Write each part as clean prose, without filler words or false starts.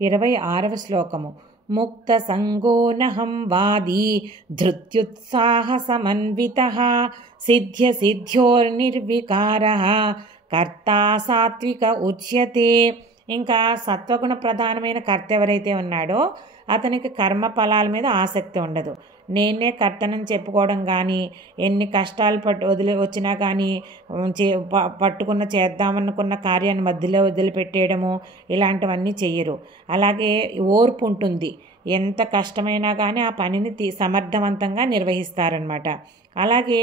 26వ శ్లోకము. ముక్త సంగోనహం వాదీ ధృత్యుత్సాహ సమన్వితః సిద్ధ్య సిద్ధ్యోర్నిర్వికారః కర్తా సాత్విక ఉచ్యతే. ఇంకా సత్వగుణ ప్రధానమైన కర్త ఎవరైతే ఉన్నాడో అతనికి కర్మ ఫలాల మీద ఆసక్తి ఉండదు. నేనే కర్తనని చెప్పుకోవడం కానీ, ఎన్ని కష్టాలు వచ్చినా కానీ పట్టుకున్న చేద్దామనుకున్న కార్యాన్ని మధ్యలో వదిలిపెట్టేయడము ఇలాంటివన్నీ చెయ్యరు. అలాగే ఓర్పు ఉంటుంది. ఎంత కష్టమైనా కానీ ఆ పనిని సమర్థవంతంగా నిర్వహిస్తారనమాట. అలాగే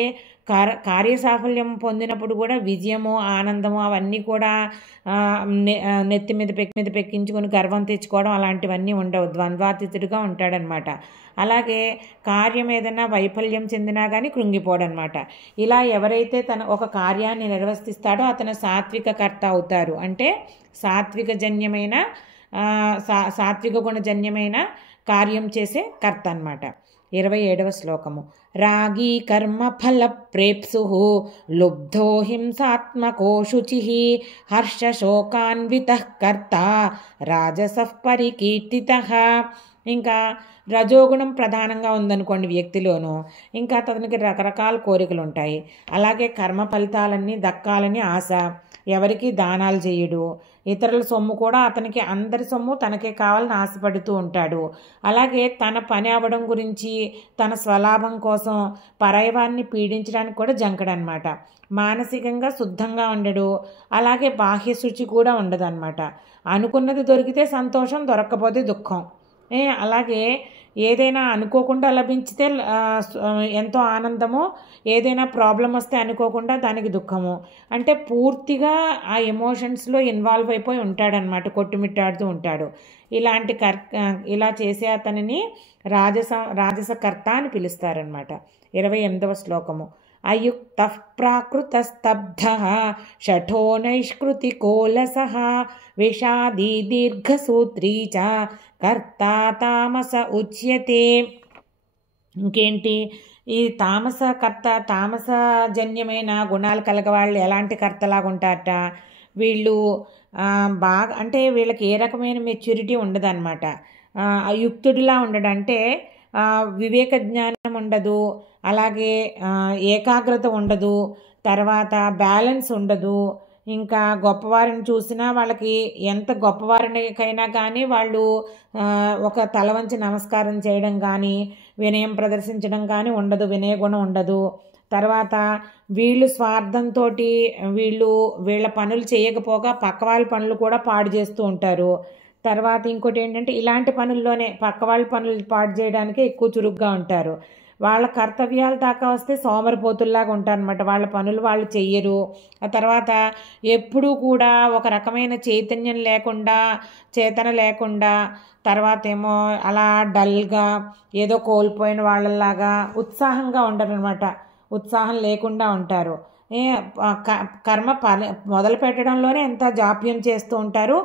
కార్యసాఫల్యం పొందినప్పుడు కూడా విజయము, ఆనందము అవన్నీ కూడా నెత్తి మీద పెక్కించుకొని గర్వం తెచ్చుకోవడం అలాంటివన్నీ ఉండవు. ద్వంద్వాతీతుడిగా ఉంటాడనమాట. అలాగే కార్యం ఏదైనా వైఫల్యం చెందినా కానీ కృంగిపోవడం అనమాట. ఇలా ఎవరైతే ఒక కార్యాన్ని నిర్వర్తిస్తాడో అతను సాత్విక కర్త అవుతారు. అంటే సాత్విక గుణజన్యమైన కార్యం చేసే కర్త అనమాట. 27వ శ్లోకము. రాగీ కర్మ ఫల ప్రేప్సు లుబ్ధో హింసాత్మకో శుచిః హర్షశోకాన్వితః కర్త రాజసః పరికీర్తితః. ఇంకా రజోగుణం ప్రధానంగా ఉందనుకోండి వ్యక్తిలోనూ, ఇంకా అతనికి రకరకాల కోరికలు ఉంటాయి. అలాగే కర్మ ఫలితాలన్నీ దక్కాలని ఆశ, ఎవరికి దానాలు చేయడు, ఇతరుల సొమ్ము కూడా అతనికి అందరి సొమ్ము తనకే కావాలని ఆశపడుతూ ఉంటాడు. అలాగే తన పని అవ్వడం గురించి, తన స్వలాభం కోసం పరాయవాన్ని పీడించడానికి కూడా జంకడనమాట. మానసికంగా శుద్ధంగా ఉండడు. అలాగే బాహ్య శుచి కూడా ఉండదన్నమాట. అనుకున్నది దొరికితే సంతోషం, దొరక్కపోతే దుఃఖం. అలాగే ఏదైనా అనుకోకుండా లభించితే ఎంతో ఆనందము, ఏదైనా ప్రాబ్లం వస్తే అనుకోకుండా దానికి దుఃఖము. అంటే పూర్తిగా ఆ ఎమోషన్స్లో ఇన్వాల్వ్ అయిపోయి ఉంటాడనమాట, కొట్టుమిట్టాడుతూ ఉంటాడు. ఇలా చేసే అతనిని రాజసకర్త అని పిలుస్తారనమాట. 28వ శ్లోకము. అయుక్త ప్రాకృతస్తబ్ధ షఠో నైష్కృతికోలసః విషాదీ దీర్ఘసూత్రీ చ కర్తా తామస ఉచ్యతే. ఇంకేంటి ఈ తామసజన్యమైన గుణాలు కలగవాళ్ళు ఎలాంటి కర్తలాగా ఉంటారట? వీళ్ళు బాగా, అంటే వీళ్ళకి ఏ రకమైన మెచ్యూరిటీ ఉండదన్నమాట. యుక్తుడిలా ఉండడంటే వివేక జ్ఞానం ఉండదు, అలాగే ఏకాగ్రత ఉండదు, తర్వాత బ్యాలెన్స్ ఉండదు. ఇంకా గొప్పవారిని చూసినా వాళ్ళకి ఎంత గొప్పవారికైనా కానీ వాళ్ళు ఒక తల వంచి నమస్కారం చేయడం కానీ, వినయం ప్రదర్శించడం కానీ ఉండదు, వినయ గుణం ఉండదు. తర్వాత వీళ్ళు స్వార్థంతో వీళ్ళ పనులు చేయకపోగా పక్క వాళ్ళ పనులు కూడా పాడు చేస్తూ ఉంటారు. తర్వాత ఇంకోటి ఏంటంటే ఇలాంటి పనుల్లోనే పక్క వాళ్ళ పనులు పాడు చేయడానికే ఎక్కువ చురుగ్గా ఉంటారు. వాళ్ళ కర్తవ్యాల దాకా వస్తే సోమరిపోతుల్లాగా ఉంటారనమాట. వాళ్ళ పనులు వాళ్ళు చెయ్యరు. ఆ తర్వాత ఎప్పుడూ కూడా ఒక రకమైన చేతన లేకుండా తర్వాత ఏమో అలా డల్గా ఏదో కోల్పోయిన వాళ్ళలాగా ఉత్సాహంగా ఉండరనమాట. ఉత్సాహం లేకుండా ఉంటారు. కర్మ మొదలు పెట్టడంలోనే ఎంత జాప్యం చేస్తూ ఉంటారు.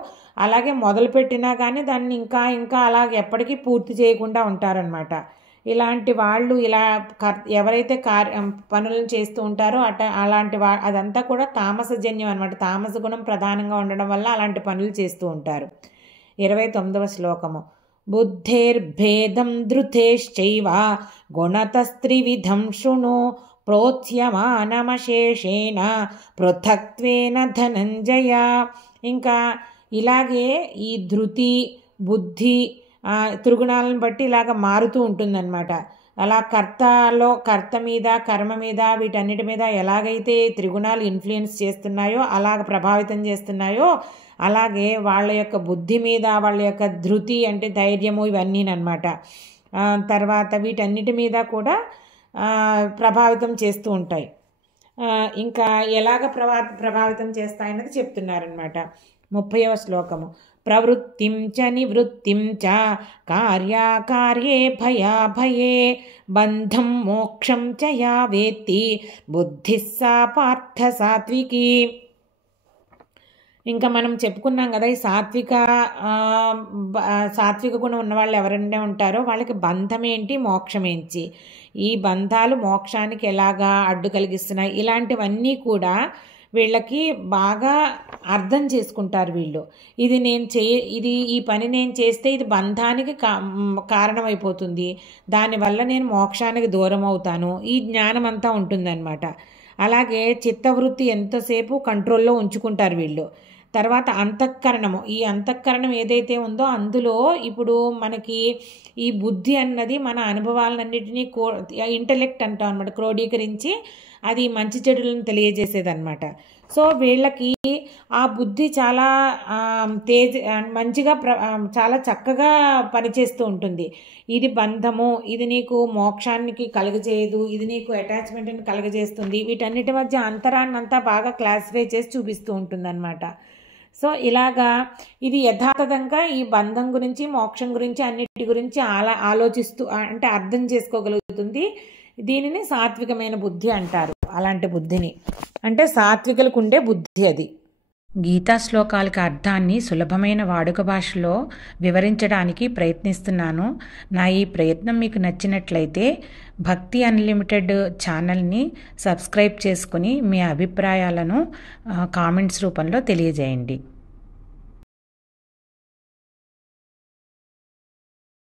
అలాగే మొదలుపెట్టినా కానీ దాన్ని ఇంకా అలాగే ఎప్పటికీ పూర్తి చేయకుండా ఉంటారనమాట. ఇలాంటి వాళ్ళు ఎవరైతే పనులను చేస్తూ ఉంటారో అలాంటి అదంతా కూడా తామసజన్యం అనమాట. తామస గుణం ప్రధానంగా ఉండడం వల్ల అలాంటి పనులు చేస్తూ ఉంటారు. 29వ శ్లోకము. బుద్ధేర్భేదం ధృతేశ్చైవ గుణతస్త్రివిధం శృణు ప్రోత్స్యమానమశేషేణ పృథక్త్వేన ధనంజయ. ఇంకా ఇలాగే ఈ ధృతి, బుద్ధి త్రిగుణాలను బట్టి ఇలాగ మారుతూ ఉంటుందన్నమాట. అలా కర్త మీద, కర్మ మీద, వీటన్నిటి మీద ఎలాగైతే త్రిగుణాలు ఇన్ఫ్లుయెన్స్ చేస్తున్నాయో, అలాగ ప్రభావితం చేస్తున్నాయో, అలాగే వాళ్ళ యొక్క బుద్ధి మీద, వాళ్ళ యొక్క ధృతి అంటే ధైర్యము ఇవన్నీనమాట. తర్వాత వీటన్నిటి మీద కూడా ప్రభావితం చేస్తూ ఉంటాయి. ఇంకా ఎలాగ ప్రభావితం చేస్తాయన్నది చెప్తున్నారనమాట. 30వ శ్లోకము. ప్రవృత్తిం చ నివృత్తిం చ కార్యాకార్యే భయాభయే బంధం మోక్షం చ యా వేత్తి బుద్ధిః సా పార్థ సాత్వికి. ఇంకా మనం చెప్పుకున్నాం కదా, ఈ సాత్విక గుణం ఉన్న వాళ్ళు ఎవరైనా ఉంటారో వాళ్ళకి బంధం ఏంటి, మోక్షం ఏంటి, ఈ బంధాలు మోక్షానికి ఎలాగా అడ్డు కలిగిస్తున్నాయి, ఇలాంటివన్నీ కూడా వీళ్ళకి బాగా అర్థం చేసుకుంటారు వీళ్ళు. ఈ పని నేను చేస్తే ఇది బంధానికి కారణమైపోతుంది, దానివల్ల నేను మోక్షానికి దూరం అవుతాను, ఈ జ్ఞానం అంతా ఉంటుందన్నమాట. అలాగే చిత్తవృత్తి ఎంతసేపు కంట్రోల్లో ఉంచుకుంటారు వీళ్ళు. తర్వాత అంతఃకరణము, ఈ అంతఃకరణం ఏదైతే ఉందో అందులో ఇప్పుడు మనకి ఈ బుద్ధి అన్నది మన అనుభవాలన్నిటినీ ఇంటలెక్ట్ అంటాం అనమాట, క్రోడీకరించి అది మంచి చెడులను తెలియజేసేదన్నమాట. సో వీళ్ళకి ఆ బుద్ధి చాలా మంచిగా చాలా చక్కగా పనిచేస్తూ ఉంటుంది. ఇది బంధము, ఇది నీకు మోక్షానికి కలుగజేయదు, ఇది నీకు అటాచ్మెంట్ని కలుగజేస్తుంది, వీటన్నిటి మధ్య అంతరాన్ని అంతా బాగా క్లాసిఫై చేసి చూపిస్తూ ఉంటుందన్నమాట. సో ఇలాగా ఇది యథాతథంగా ఈ బంధం గురించి, మోక్షం గురించి, అన్నిటి గురించి ఆలోచిస్తూ అంటే అర్థం చేసుకోగలుగుతుంది. దీనిని సాత్వికమైన బుద్ధి అంటారు. అలాంటి బుద్ధిని అంటే సాత్వికులకు ఉండే బుద్ధి అది. గీతా శ్లోకాలకి అర్థాన్ని సులభమైన వాడుక భాషలో వివరించడానికి ప్రయత్నిస్తున్నాను. నా ఈ ప్రయత్నం మీకు నచ్చినట్లయితే భక్తి అన్లిమిటెడ్ ఛానల్ని సబ్స్క్రైబ్ చేసుకుని మీ అభిప్రాయాలను కామెంట్స్ రూపంలో తెలియజేయండి.